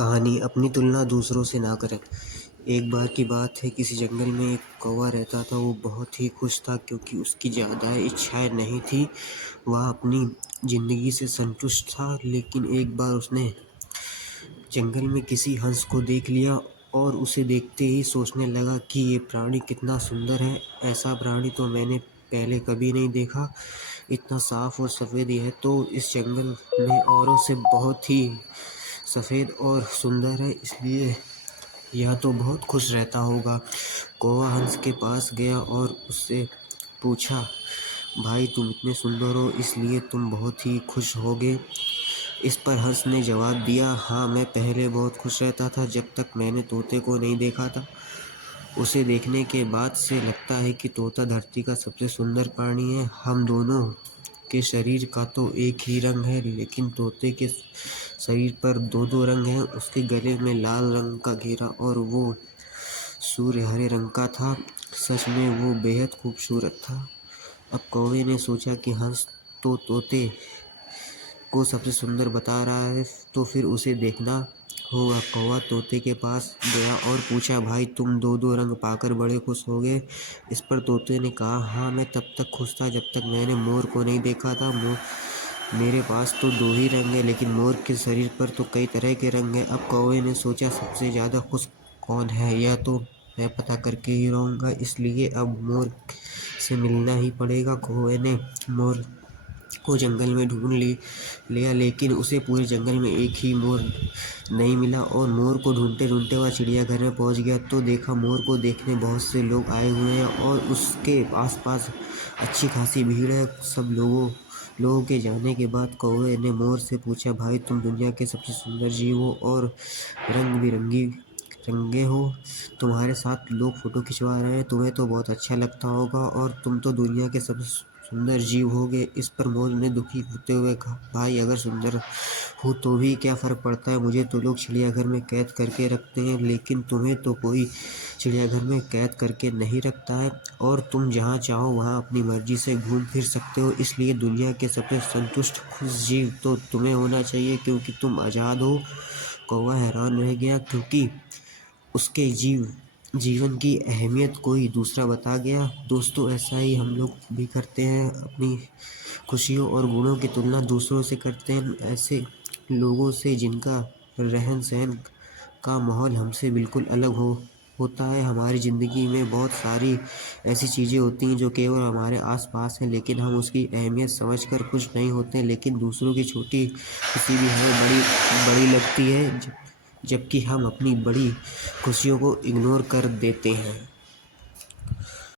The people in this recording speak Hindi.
कहानी अपनी तुलना दूसरों से ना करें। एक बार की बात है, किसी जंगल में एक कौवा रहता था। वो बहुत ही खुश था क्योंकि उसकी ज़्यादा इच्छाएं नहीं थी। वह अपनी ज़िंदगी से संतुष्ट था। लेकिन एक बार उसने जंगल में किसी हंस को देख लिया और उसे देखते ही सोचने लगा कि ये प्राणी कितना सुंदर है। ऐसा प्राणी तो मैंने पहले कभी नहीं देखा। इतना साफ और सफ़ेद यह तो इस जंगल में औरों से बहुत ही सफ़ेद और सुंदर है, इसलिए यह तो बहुत खुश रहता होगा। कौवा हंस के पास गया और उससे पूछा, भाई तुम इतने सुंदर हो इसलिए तुम बहुत ही खुश होगे। इस पर हंस ने जवाब दिया, हाँ मैं पहले बहुत खुश रहता था जब तक मैंने तोते को नहीं देखा था। उसे देखने के बाद से लगता है कि तोता धरती का सबसे सुंदर प्राणी है। हम दोनों के शरीर का तो एक ही रंग है, लेकिन तोते के शरीर पर दो दो रंग हैं। उसके गले में लाल रंग का घेरा और वो सूर्य हरे रंग का था। सच में वो बेहद खूबसूरत था। अब कौवे ने सोचा कि हंस तो तोते को सबसे सुंदर बता रहा है, तो फिर उसे देखना होगा। कौवा तोते के पास गया और पूछा, भाई तुम दो दो रंग पाकर बड़े खुश हो गए। इस पर तोते ने कहा, हाँ मैं तब तक खुश था जब तक मैंने मोर को नहीं देखा था। मेरे पास तो दो ही रंग है, लेकिन मोर के शरीर पर तो कई तरह के रंग हैं। अब कौवे ने सोचा, सबसे ज़्यादा खुश कौन है यह तो मैं पता करके ही रहूँगा, इसलिए अब मोर से मिलना ही पड़ेगा। कौवे ने मोर को जंगल में ढूंढ लिया, लेकिन उसे पूरे जंगल में एक ही मोर नहीं मिला। और मोर को ढूंढते ढूंढते वह चिड़ियाघर में पहुंच गया तो देखा मोर को देखने बहुत से लोग आए हुए हैं और उसके आसपास अच्छी खासी भीड़ है। सब लोगों के जाने के बाद कौवे ने मोर से पूछा, भाई तुम दुनिया के सबसे सुंदर जीव हो और रंग बिरंगी रंगे हो। तुम्हारे साथ लोग फोटो खिंचवा रहे हैं, तुम्हें तो बहुत अच्छा लगता होगा और तुम तो दुनिया के सबसे सुंदर जीव होगे। इस पर मोर ने दुखी होते हुए कहा, भाई अगर सुंदर हूँ तो भी क्या फ़र्क पड़ता है, मुझे तो लोग चिड़ियाघर में कैद करके रखते हैं, लेकिन तुम्हें तो कोई चिड़ियाघर में कैद करके नहीं रखता है और तुम जहाँ चाहो वहाँ अपनी मर्जी से घूम फिर सकते हो। इसलिए दुनिया के सबसे संतुष्ट खुश जीव तो तुम्हें होना चाहिए क्योंकि तुम आज़ाद हो। कौवा हैरान रह गया क्योंकि उसके जीवन की अहमियत कोई दूसरा बता गया। दोस्तों, ऐसा ही हम लोग भी करते हैं, अपनी खुशियों और गुणों की तुलना दूसरों से करते हैं, ऐसे लोगों से जिनका रहन सहन का माहौल हमसे बिल्कुल अलग होता है। हमारी ज़िंदगी में बहुत सारी ऐसी चीज़ें होती हैं जो केवल हमारे आसपास हैं, लेकिन हम उसकी अहमियत समझकर खुश नहीं होते। लेकिन दूसरों की छोटी खुशी भी हमें बड़ी बड़ी लगती है, जबकि हम अपनी बड़ी खुशियों को इग्नोर कर देते हैं।